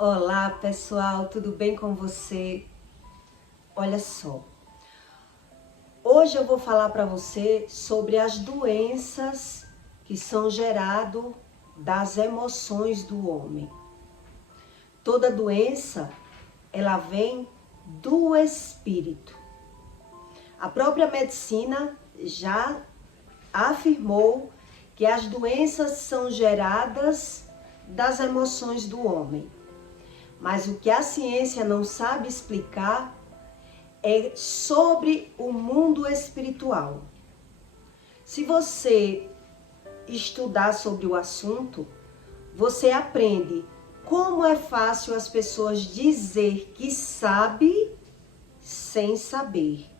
Olá pessoal, tudo bem com você? Olha só, hoje eu vou falar para você sobre as doenças que são geradas das emoções do homem. Toda doença, ela vem do espírito. A própria medicina já afirmou que as doenças são geradas das emoções do homem. Mas o que a ciência não sabe explicar é sobre o mundo espiritual. Se você estudar sobre o assunto, você aprende como é fácil as pessoas dizer que sabe sem saber.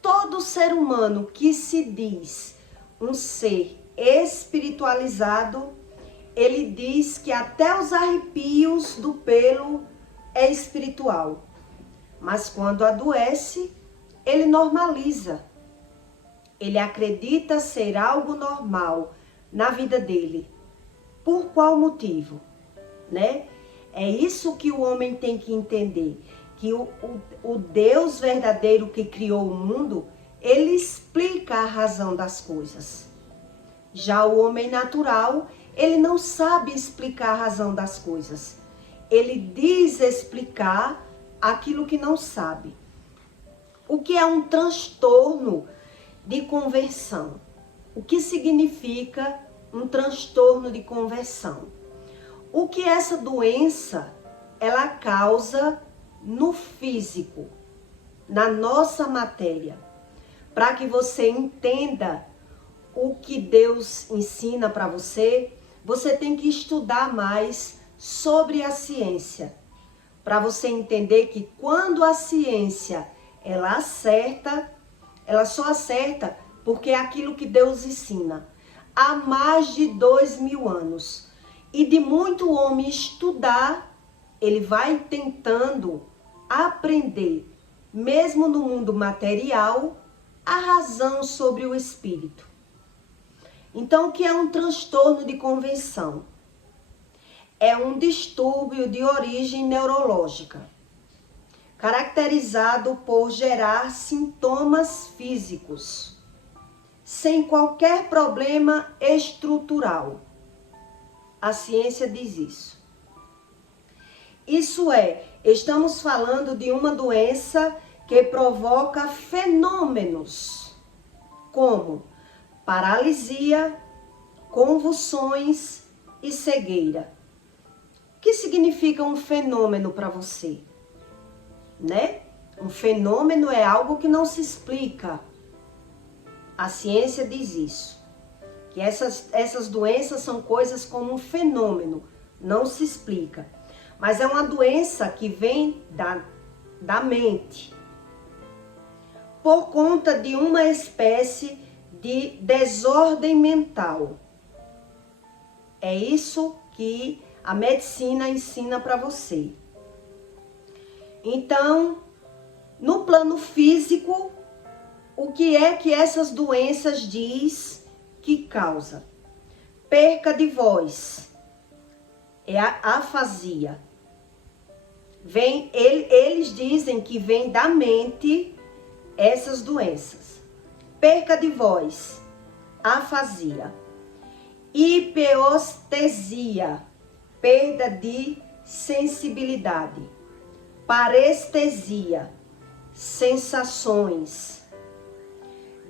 Todo ser humano que se diz um ser espiritualizado, ele diz que até os arrepios do pelo é espiritual. Mas quando adoece, ele normaliza. Ele acredita ser algo normal na vida dele. Por qual motivo? Né? É isso que o homem tem que entender. Que o Deus verdadeiro que criou o mundo, ele explica a razão das coisas. Já o homem natural, ele não sabe explicar a razão das coisas. Ele diz explicar aquilo que não sabe. O que é um transtorno de conversão? O que significa um transtorno de conversão? O que essa doença, ela causa no físico, na nossa matéria. Para que você entenda o que Deus ensina para você, você tem que estudar mais sobre a ciência. Para você entender que quando a ciência, ela acerta, ela só acerta porque é aquilo que Deus ensina. Há mais de 2000 anos. E de muito homem estudar, ele vai tentando aprender, mesmo no mundo material, a razão sobre o espírito. Então, o que é um transtorno de conversão? É um distúrbio de origem neurológica, caracterizado por gerar sintomas físicos, sem qualquer problema estrutural. A ciência diz isso. Isso é, estamos falando de uma doença que provoca fenômenos como paralisia, convulsões e cegueira. O que significa um fenômeno para você? Né? Um fenômeno é algo que não se explica. A ciência diz isso. Que essas doenças são coisas como um fenômeno, não se explica. Mas é uma doença que vem da mente, por conta de uma espécie de desordem mental. É isso que a medicina ensina para você. Então, no plano físico, o que é que essas doenças diz que causa? Perca de voz, é a afasia. Eles dizem que vem da mente essas doenças. Perca de voz, afasia. Hipeostesia, perda de sensibilidade. Parestesia, sensações.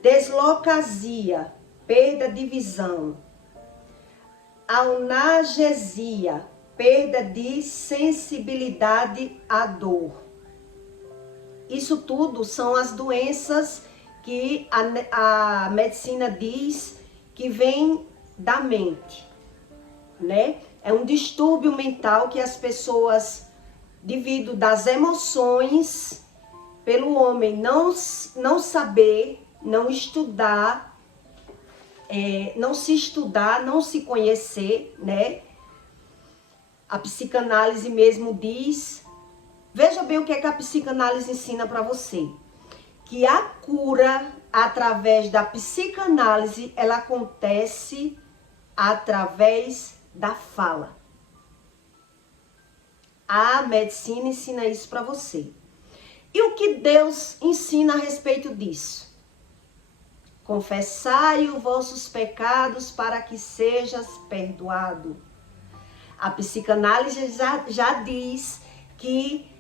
Deslocasia, perda de visão. Analgesia, perda de sensibilidade à dor. Isso tudo são as doenças que a medicina diz que vem da mente, né? É um distúrbio mental que as pessoas, devido das emoções, pelo homem não saber, não estudar, não se estudar, não se conhecer, né? A psicanálise mesmo diz, veja bem o que é que a psicanálise ensina para você. Que a cura através da psicanálise, ela acontece através da fala. A medicina ensina isso para você. E o que Deus ensina a respeito disso? Confessai os vossos pecados para que sejas perdoado. A psicanálise já diz que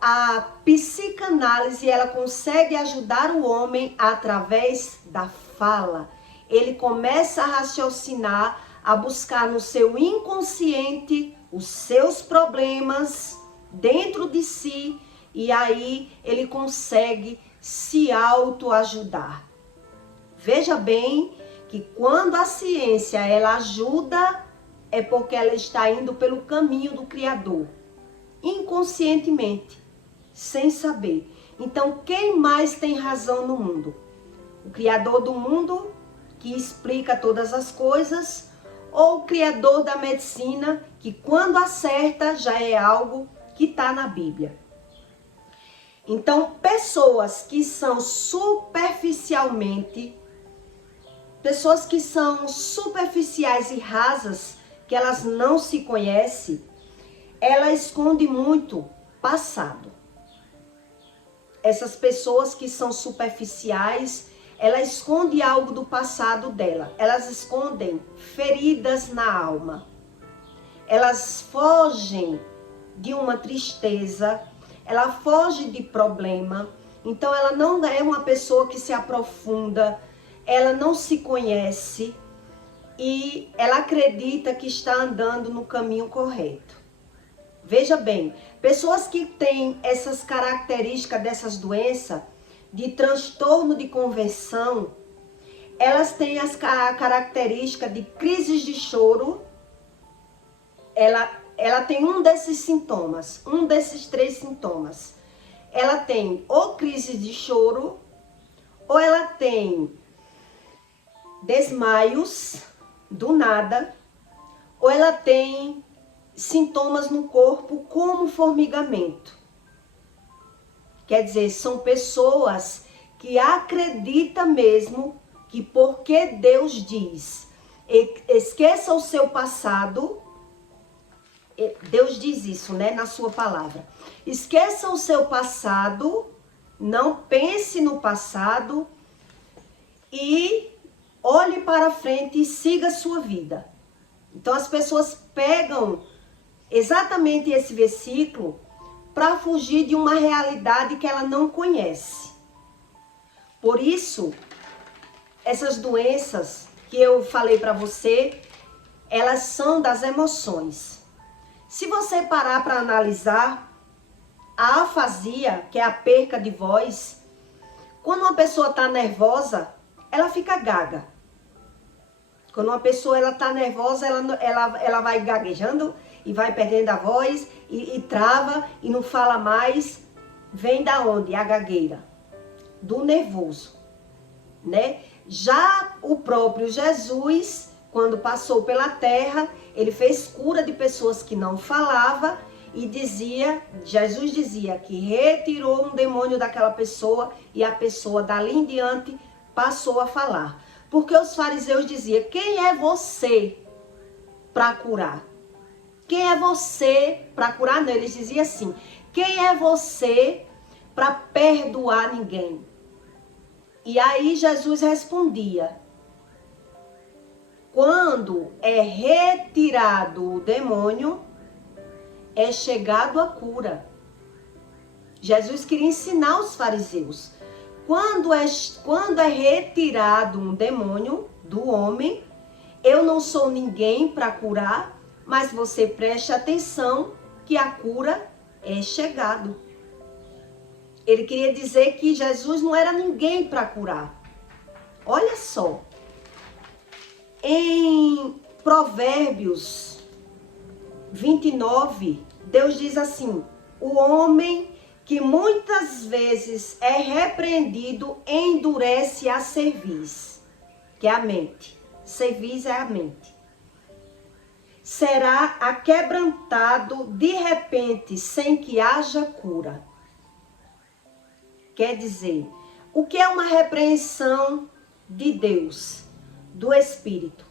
a psicanálise ela consegue ajudar o homem através da fala. Ele começa a raciocinar, a buscar no seu inconsciente os seus problemas dentro de si e aí ele consegue se autoajudar. Veja bem que quando a ciência ela ajuda, é porque ela está indo pelo caminho do Criador, inconscientemente, sem saber. Então, quem mais tem razão no mundo? O Criador do mundo, que explica todas as coisas, ou o Criador da medicina, que quando acerta já é algo que está na Bíblia. Então, pessoas que são superficiais e rasas, que elas não se conhecem, ela esconde muito passado. Essas pessoas que são superficiais, ela esconde algo do passado dela. Elas escondem feridas na alma. Elas fogem de uma tristeza, ela foge de problema. Então ela não é uma pessoa que se aprofunda, ela não se conhece e ela acredita que está andando no caminho correto. Veja bem, pessoas que têm essas características dessas doenças, de transtorno de conversão, elas têm as características de crises de choro. Ela tem um desses sintomas, um desses 3 sintomas. Ela tem ou crise de choro, ou ela tem desmaios do nada, ou ela tem sintomas no corpo como formigamento. Quer dizer, são pessoas que acreditam mesmo que porque Deus diz, esqueça o seu passado, Deus diz isso, né, na sua palavra. Esqueça o seu passado, não pense no passado e olhe para frente e siga a sua vida. Então as pessoas pegam exatamente esse versículo para fugir de uma realidade que ela não conhece. Por isso, essas doenças que eu falei para você, elas são das emoções. Se você parar para analisar, a afasia, que é a perca de voz, quando uma pessoa está nervosa, ela fica gaga. Quando uma pessoa está nervosa, ela vai gaguejando e vai perdendo a voz e trava e não fala mais. Vem da onde? A gagueira. Do nervoso, né? Já o próprio Jesus, quando passou pela terra, ele fez cura de pessoas que não falavam e Jesus dizia que retirou um demônio daquela pessoa e a pessoa dali em diante passou a falar. Porque os fariseus diziam, quem é você para curar? Quem é você para curar? Não, eles diziam assim, quem é você para perdoar ninguém? E aí Jesus respondia, quando é retirado o demônio, é chegado a cura. Jesus queria ensinar os fariseus. Quando é retirado um demônio do homem, eu não sou ninguém para curar, mas você preste atenção que a cura é chegado. Ele queria dizer que Jesus não era ninguém para curar. Olha só. Em Provérbios 29, Deus diz assim, o homem que muitas vezes é repreendido endurece a cerviz, que é a mente. Cerviz é a mente. Será aquebrantado de repente, sem que haja cura. Quer dizer, o que é uma repreensão de Deus, do Espírito?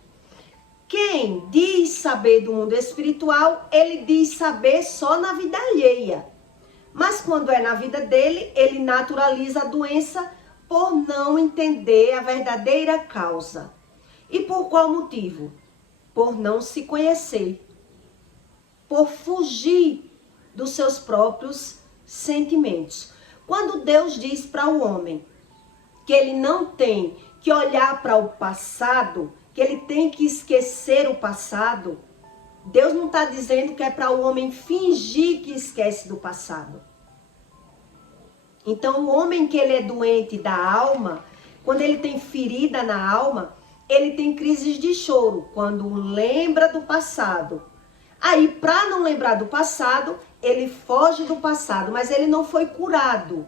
Quem diz saber do mundo espiritual, ele diz saber só na vida alheia. Mas quando é na vida dele, ele naturaliza a doença por não entender a verdadeira causa. E por qual motivo? Por não se conhecer. Por fugir dos seus próprios sentimentos. Quando Deus diz para o homem que ele não tem que olhar para o passado, que ele tem que esquecer o passado, Deus não está dizendo que é para o homem fingir que esquece do passado. Então, o homem que ele é doente da alma, quando ele tem ferida na alma, ele tem crises de choro, quando lembra do passado. Aí, para não lembrar do passado, ele foge do passado, mas ele não foi curado.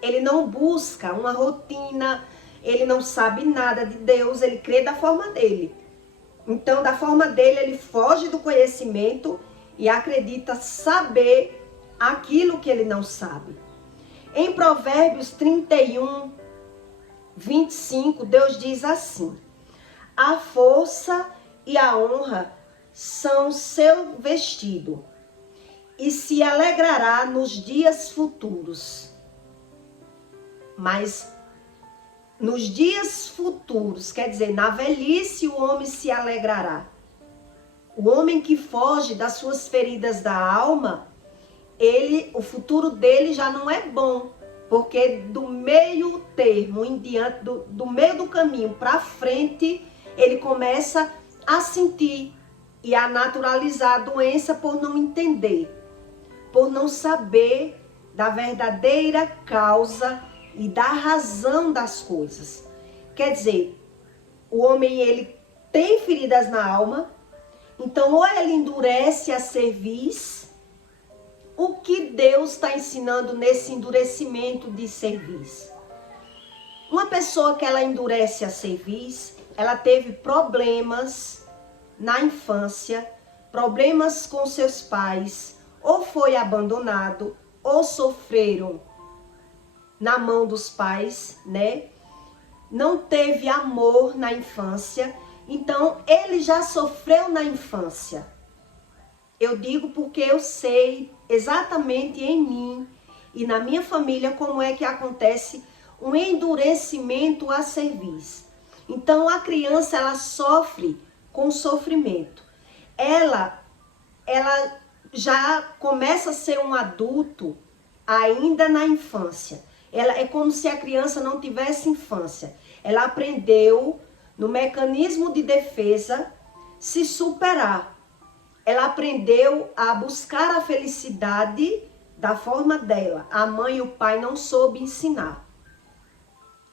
Ele não busca uma rotina, ele não sabe nada de Deus, ele crê da forma dele. Então, da forma dele, ele foge do conhecimento e acredita saber aquilo que ele não sabe. Em Provérbios 31, 25, Deus diz assim: a força e a honra são seu vestido, e se alegrará nos dias futuros. Mas nos dias futuros, quer dizer, na velhice o homem se alegrará. O homem que foge das suas feridas da alma, o futuro dele já não é bom, porque do meio termo em diante, do meio do caminho para frente, ele começa a sentir e a naturalizar a doença por não entender, por não saber da verdadeira causa e da razão das coisas. Quer dizer, o homem, ele tem feridas na alma, então ou ele endurece a cerviz. O que Deus está ensinando nesse endurecimento de cerviz? Uma pessoa que ela endurece a cerviz, ela teve problemas na infância, problemas com seus pais, ou foi abandonado, ou sofreram na mão dos pais, né? Não teve amor na infância, então ele já sofreu na infância. Eu digo porque eu sei exatamente em mim e na minha família como é que acontece um endurecimento à cerviz. Então a criança, ela sofre com sofrimento. Ela já começa a ser um adulto ainda na infância. É como se a criança não tivesse infância. Ela aprendeu no mecanismo de defesa se superar. Ela aprendeu a buscar a felicidade da forma dela. A mãe e o pai não soube ensinar.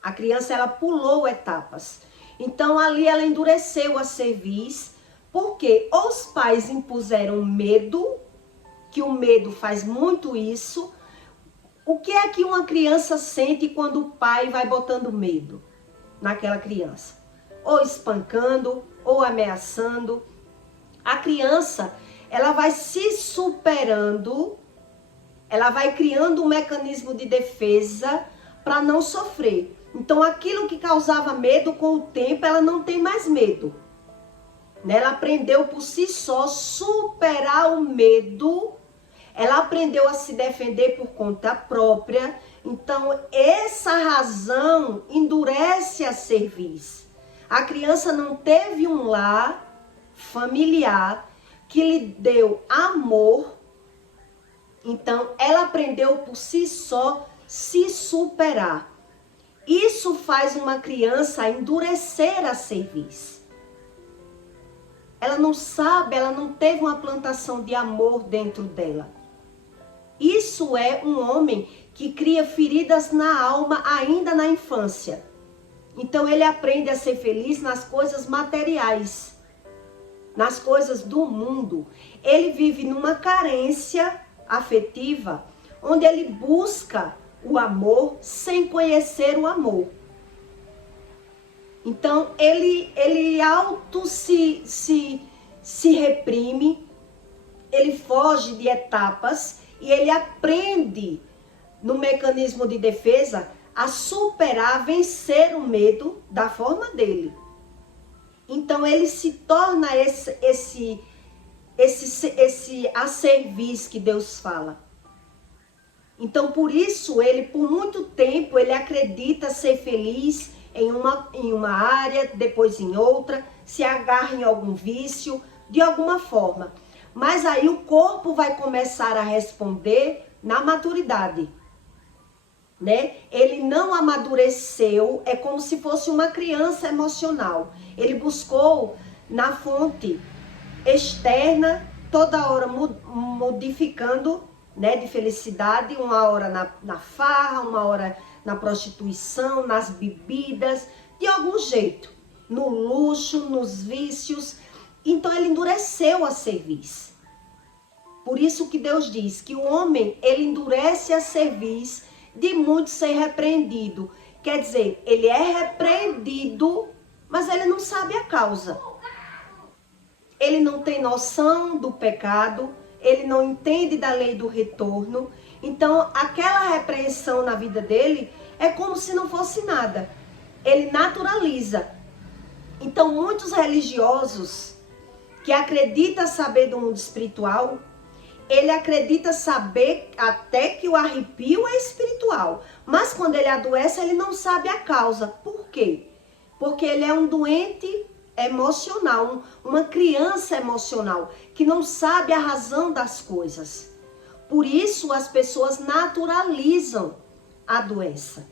A criança, ela pulou etapas. Então ali ela endureceu a cerviz, porque os pais impuseram medo, que o medo faz muito isso. O que é que uma criança sente quando o pai vai botando medo naquela criança? Ou espancando, ou ameaçando. A criança, ela vai se superando, ela vai criando um mecanismo de defesa para não sofrer. Então, aquilo que causava medo, com o tempo, ela não tem mais medo. Ela aprendeu por si só superar o medo. Ela aprendeu a se defender por conta própria. Então, essa razão endurece a cerviz. A criança não teve um lar familiar que lhe deu amor. Então, ela aprendeu por si só se superar. Isso faz uma criança endurecer a cerviz. Ela não sabe, ela não teve uma plantação de amor dentro dela. Isso é um homem que cria feridas na alma ainda na infância. Então ele aprende a ser feliz nas coisas materiais, nas coisas do mundo. Ele vive numa carência afetiva, onde ele busca o amor sem conhecer o amor. Então ele auto se reprime, ele foge de etapas e ele aprende no mecanismo de defesa a superar, vencer o medo da forma dele. Então ele se torna esse asserviz que Deus fala. Então por isso ele, por muito tempo, ele acredita ser feliz em uma área, depois em outra, se agarra em algum vício, de alguma forma. Mas aí o corpo vai começar a responder na maturidade, né? Ele não amadureceu, é como se fosse uma criança emocional. Ele buscou na fonte externa, toda hora modificando, né, de felicidade, uma hora na farra, uma hora na prostituição, nas bebidas, de algum jeito, no luxo, nos vícios. Então ele endureceu a cerviz. Por isso que Deus diz que o homem, ele endurece a cerviz de muito ser repreendido. Quer dizer, ele é repreendido, mas ele não sabe a causa. Ele não tem noção do pecado, ele não entende da lei do retorno. Então, aquela repreensão na vida dele é como se não fosse nada. Ele naturaliza. Então, muitos religiosos que acreditam saber do mundo espiritual, ele acredita saber até que o arrepio é espiritual. Mas quando ele adoece, ele não sabe a causa. Por quê? Porque ele é um doente emocional, uma criança emocional, que não sabe a razão das coisas. Por isso as pessoas naturalizam a doença.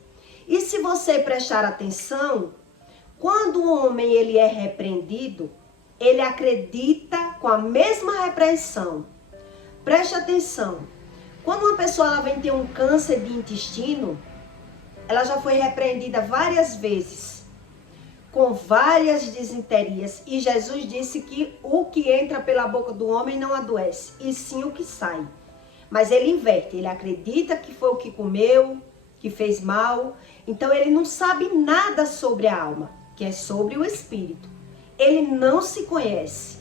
E se você prestar atenção, quando o homem ele é repreendido, ele acredita com a mesma repreensão. Preste atenção. Quando uma pessoa ela vem ter um câncer de intestino, ela já foi repreendida várias vezes, com várias disenterias. E Jesus disse que o que entra pela boca do homem não adoece, e sim o que sai. Mas ele inverte, ele acredita que foi o que comeu, que fez mal. Então ele não sabe nada sobre a alma, que é sobre o espírito. Ele não se conhece.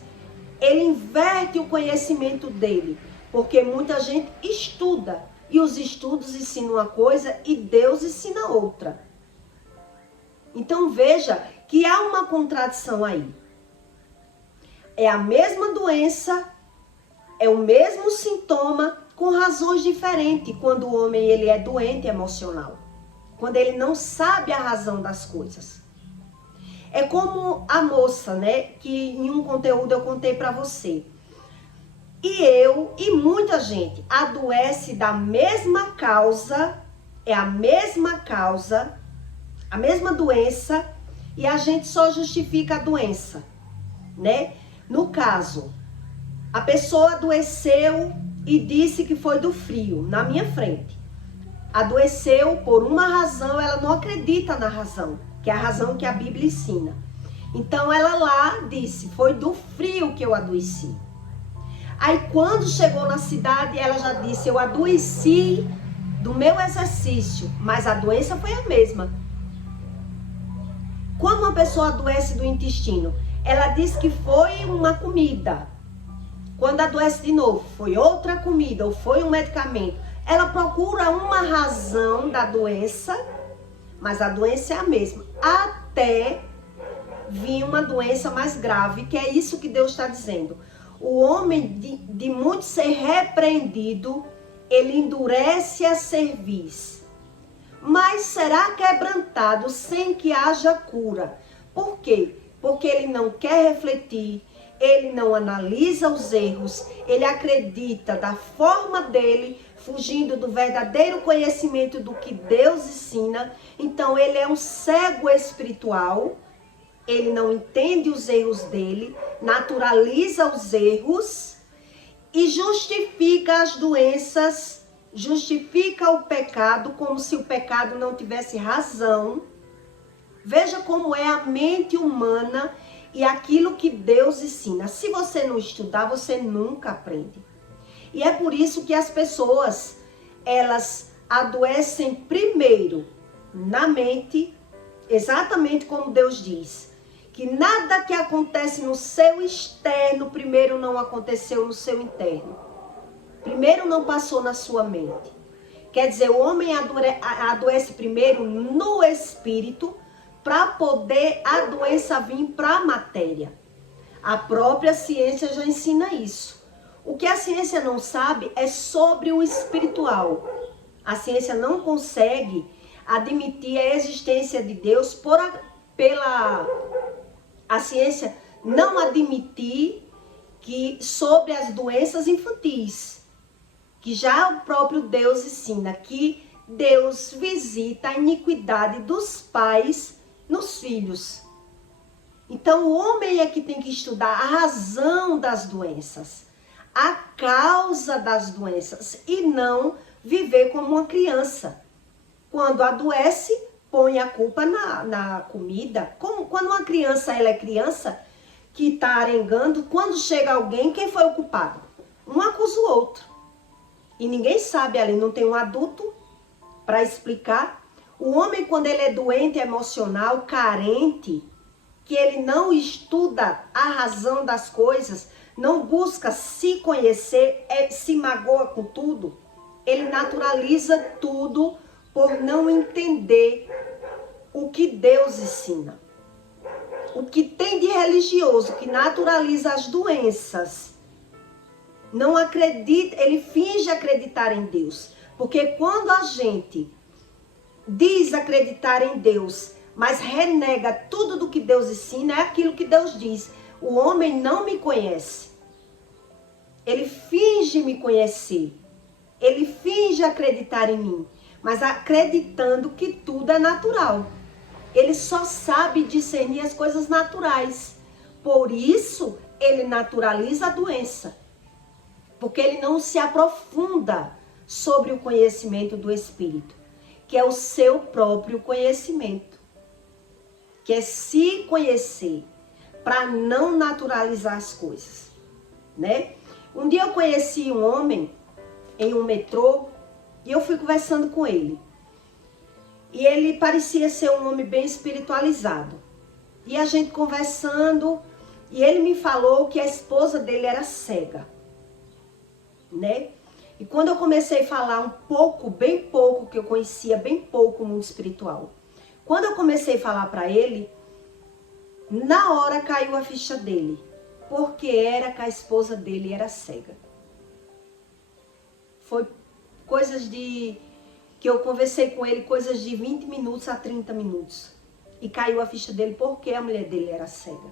Ele inverte o conhecimento dele, porque muita gente estuda, e os estudos ensinam uma coisa e Deus ensina outra. Então veja que há uma contradição aí. É a mesma doença, é o mesmo sintoma, com razões diferentes, quando o homem ele é doente emocional, quando ele não sabe a razão das coisas. É como a moça, né, que em um conteúdo eu contei para você. E eu e muita gente adoece da mesma causa, é a mesma causa, a mesma doença, e a gente só justifica a doença, né? No caso, a pessoa adoeceu e disse que foi do frio, na minha frente. Adoeceu por uma razão, ela não acredita na razão, que é a razão que a Bíblia ensina. Então ela lá disse, foi do frio que eu adoeci. Aí quando chegou na cidade, ela já disse, eu adoeci do meu exercício, mas a doença foi a mesma. Quando uma pessoa adoece do intestino, ela diz que foi uma comida. Quando adoece de novo, foi outra comida ou foi um medicamento. Ela procura uma razão da doença, mas a doença é a mesma. Até vir uma doença mais grave, que é isso que Deus está dizendo. O homem, de muito ser repreendido, ele endurece a cerviz, mas será quebrantado sem que haja cura. Por quê? Porque ele não quer refletir, ele não analisa os erros, ele acredita da forma dele, fugindo do verdadeiro conhecimento do que Deus ensina. Então ele é um cego espiritual, ele não entende os erros dele, naturaliza os erros e justifica as doenças, justifica o pecado como se o pecado não tivesse razão. Veja como é a mente humana e aquilo que Deus ensina. Se você não estudar, você nunca aprende. E é por isso que as pessoas, elas adoecem primeiro na mente, exatamente como Deus diz. Que nada que acontece no seu externo, primeiro não aconteceu no seu interno. Primeiro não passou na sua mente. Quer dizer, o homem adoece primeiro no espírito, para poder a doença vir para a matéria. A própria ciência já ensina isso. O que a ciência não sabe é sobre o espiritual. A ciência não consegue admitir a existência de Deus pela a ciência não admitir que sobre as doenças infantis, que já o próprio Deus ensina que Deus visita a iniquidade dos pais nos filhos. Então o homem é que tem que estudar a razão das doenças, a causa das doenças e não viver como uma criança. Quando adoece, põe a culpa na comida. Quando uma criança, ela é criança, que está arengando, quando chega alguém, quem foi o culpado? Um acusa o outro. E ninguém sabe ali, não tem um adulto para explicar. O homem, quando ele é doente emocional, carente, que ele não estuda a razão das coisas, não busca se conhecer, se magoa com tudo, ele naturaliza tudo por não entender o que Deus ensina. O que tem de religioso que naturaliza as doenças, não acredita, ele finge acreditar em Deus. Porque quando a gente diz acreditar em Deus, mas renega tudo do que Deus ensina, é aquilo que Deus diz. O homem não me conhece. Ele finge me conhecer. Ele finge acreditar em mim, mas acreditando que tudo é natural. Ele só sabe discernir as coisas naturais. Por isso, ele naturaliza a doença. Porque ele não se aprofunda sobre o conhecimento do Espírito, que é o seu próprio conhecimento. Que é se conhecer, para não naturalizar as coisas, né? Um dia eu conheci um homem em um metrô e eu fui conversando com ele. E ele parecia ser um homem bem espiritualizado. E a gente conversando, e ele me falou que a esposa dele era cega, né? E quando eu comecei a falar um pouco, bem pouco, que eu conhecia bem pouco o mundo espiritual. Quando eu comecei a falar para ele, na hora caiu a ficha dele. Porque era que a esposa dele era cega. Foi coisas que eu conversei com ele, coisas de 20 minutos a 30 minutos. E caiu a ficha dele porque a mulher dele era cega.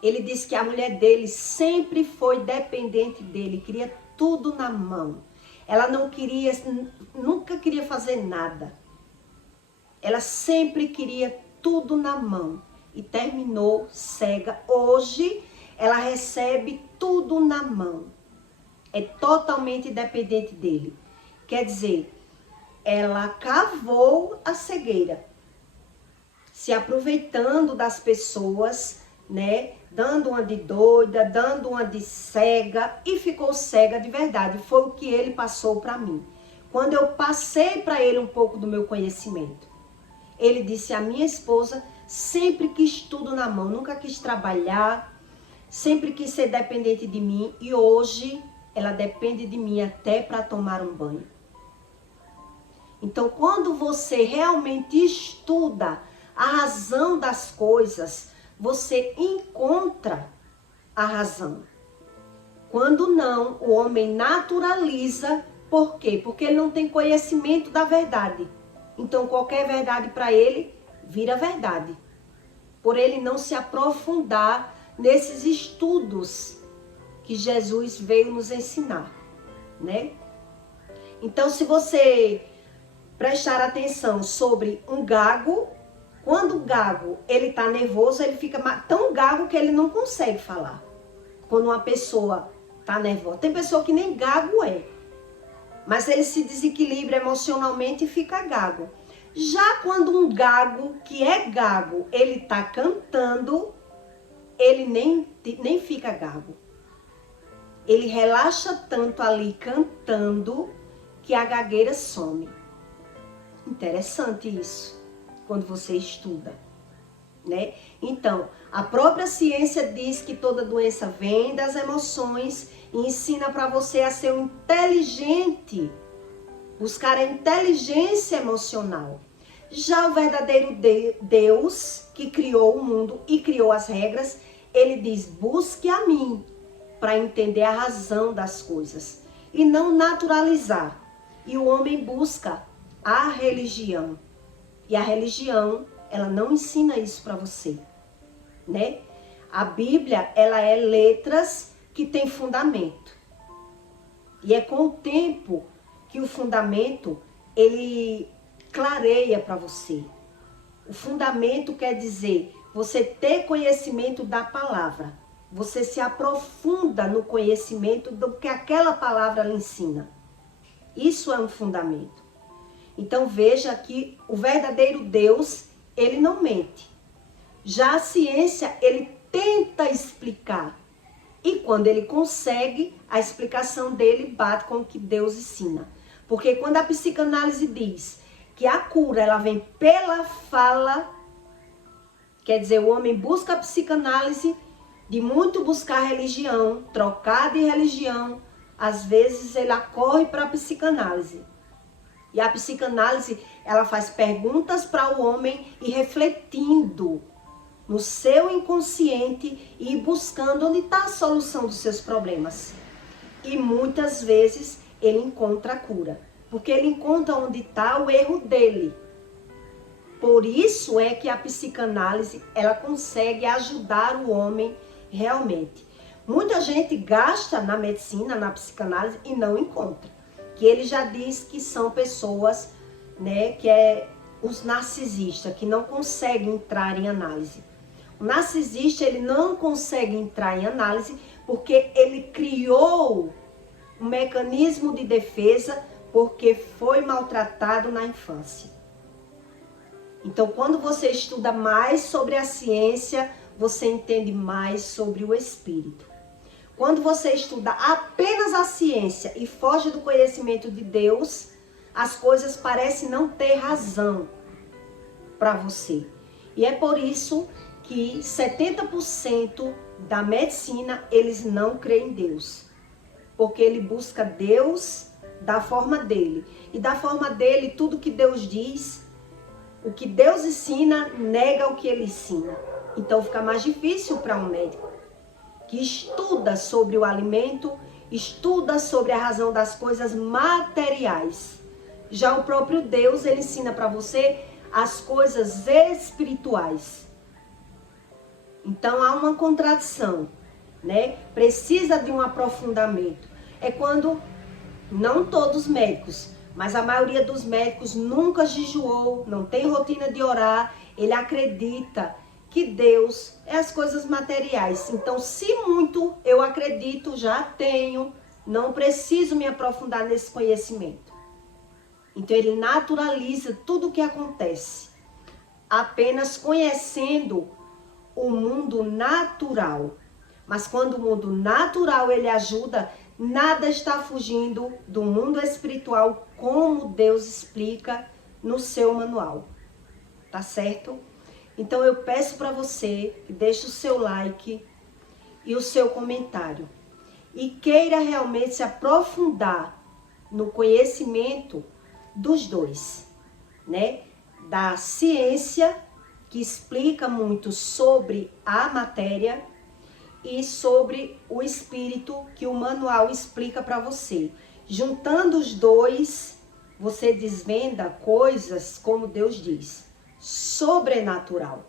Ele disse que a mulher dele sempre foi dependente dele, queria tudo na mão. Ela nunca queria fazer nada. Ela sempre queria tudo na mão. E terminou cega. Hoje, ela recebe tudo na mão. É totalmente dependente dele. Quer dizer, ela cavou a cegueira, se aproveitando das pessoas, né? Dando uma de doida, dando uma de cega, e ficou cega de verdade. Foi o que ele passou para mim. Quando eu passei para ele um pouco do meu conhecimento, ele disse: a minha esposa sempre quis tudo na mão, nunca quis trabalhar, sempre quis ser dependente de mim, e hoje ela depende de mim até para tomar um banho. Então, quando você realmente estuda a razão das coisas, você encontra a razão. Quando não, o homem naturaliza. Por quê? Porque ele não tem conhecimento da verdade. Então, qualquer verdade para ele vira verdade. Por ele não se aprofundar nesses estudos que Jesus veio nos ensinar, né? Então, se você prestar atenção sobre um gago, quando o gago ele está nervoso, ele fica tão gago que ele não consegue falar. Quando uma pessoa está nervosa. Tem pessoa que nem gago é, mas ele se desequilibra emocionalmente e fica gago. Já quando um gago, que é gago, ele está cantando, ele nem fica gago. Ele relaxa tanto ali cantando que a gagueira some. Interessante isso, quando você estuda, né? Então, a própria ciência diz que toda doença vem das emoções e ensina para você a ser um inteligente, buscar a inteligência emocional. Já o verdadeiro Deus, que criou o mundo e criou as regras, ele diz, busque a mim, para entender a razão das coisas e não naturalizar. E o homem busca a religião. E a religião, ela não ensina isso para você, né? A Bíblia, ela é letras que tem fundamento. E é com o tempo que o fundamento, ele clareia para você. O fundamento quer dizer você ter conhecimento da palavra. Você se aprofunda no conhecimento do que aquela palavra lhe ensina. Isso é um fundamento. Então veja que o verdadeiro Deus, ele não mente. Já a ciência, ele tenta explicar. E quando ele consegue, a explicação dele bate com o que Deus ensina. Porque quando a psicanálise diz que a cura ela vem pela fala, quer dizer, o homem busca a psicanálise de muito buscar religião, trocar de religião, às vezes ele corre para a psicanálise. E a psicanálise, ela faz perguntas para o homem e refletindo no seu inconsciente e buscando onde está a solução dos seus problemas. E muitas vezes ele encontra a cura, porque ele encontra onde está o erro dele. Por isso é que a psicanálise, ela consegue ajudar o homem realmente. Muita gente gasta na medicina, na psicanálise e não encontra. Que ele já diz que são pessoas, né, que é os narcisistas, que não conseguem entrar em análise. O narcisista, ele não consegue entrar em análise porque ele criou um mecanismo de defesa porque foi maltratado na infância. Então, quando você estuda mais sobre a ciência, você entende mais sobre o espírito. Quando você estuda apenas a ciência e foge do conhecimento de Deus, as coisas parecem não ter razão para você. E é por isso que 70% da medicina, eles não creem em Deus. Porque ele busca Deus da forma dele. E da forma dele, tudo que Deus diz, o que Deus ensina, nega o que ele ensina. Então fica mais difícil para um médico que estuda sobre o alimento, estuda sobre a razão das coisas materiais. Já o próprio Deus, ele ensina para você as coisas espirituais. Então há uma contradição, né? Precisa de um aprofundamento. É quando, não todos os médicos, mas a maioria dos médicos nunca jejuou, não tem rotina de orar, ele acredita que Deus é as coisas materiais. Então, se muito eu acredito, já tenho, não preciso me aprofundar nesse conhecimento. Então, ele naturaliza tudo o que acontece, apenas conhecendo o mundo natural. Mas quando o mundo natural ele ajuda, nada está fugindo do mundo espiritual, como Deus explica no seu manual. Tá certo? Então eu peço para você que deixe o seu like e o seu comentário. E queira realmente se aprofundar no conhecimento dos dois, né? Da ciência, que explica muito sobre a matéria, e sobre o espírito, que o manual explica para você. Juntando os dois, você desvenda coisas, como Deus diz, sobrenatural.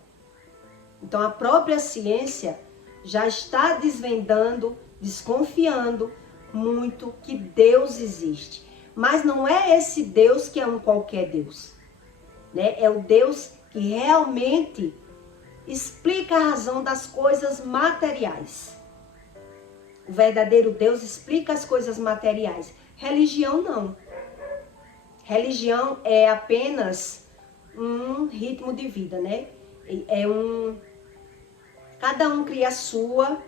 Então a própria ciência já está desvendando, desconfiando muito que Deus existe. Mas não é esse Deus que é um qualquer Deus, né? É o Deus que realmente explica a razão das coisas materiais. O verdadeiro Deus explica as coisas materiais. Religião não. Religião é apenas um ritmo de vida, né? Cada um cria a sua,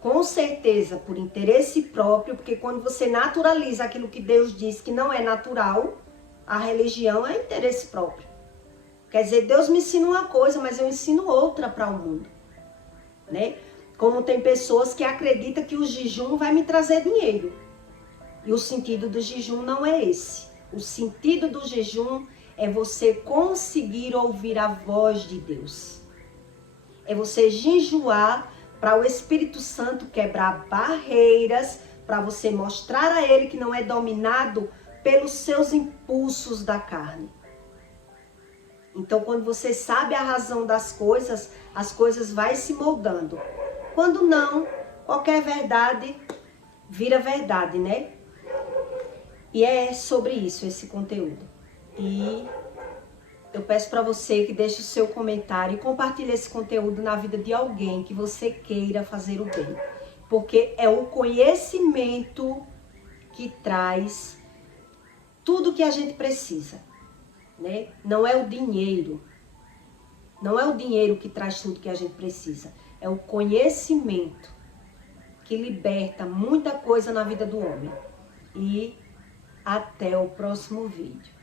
com certeza por interesse próprio, porque quando você naturaliza aquilo que Deus diz que não é natural, a religião é interesse próprio. Quer dizer, Deus me ensina uma coisa, mas eu ensino outra para o mundo, né? Como tem pessoas que acreditam que o jejum vai me trazer dinheiro. E o sentido do jejum não é esse. O sentido do jejum é você conseguir ouvir a voz de Deus. É você jejuar para o Espírito Santo quebrar barreiras, para você mostrar a Ele que não é dominado pelos seus impulsos da carne. Então, quando você sabe a razão das coisas, as coisas vão se moldando. Quando não, qualquer verdade vira verdade, né? E é sobre isso esse conteúdo. E eu peço para você que deixe o seu comentário e compartilhe esse conteúdo na vida de alguém que você queira fazer o bem. Porque é o conhecimento que traz tudo que a gente precisa, né? Não é o dinheiro. Não é o dinheiro que traz tudo que a gente precisa. É o conhecimento que liberta muita coisa na vida do homem. E até o próximo vídeo.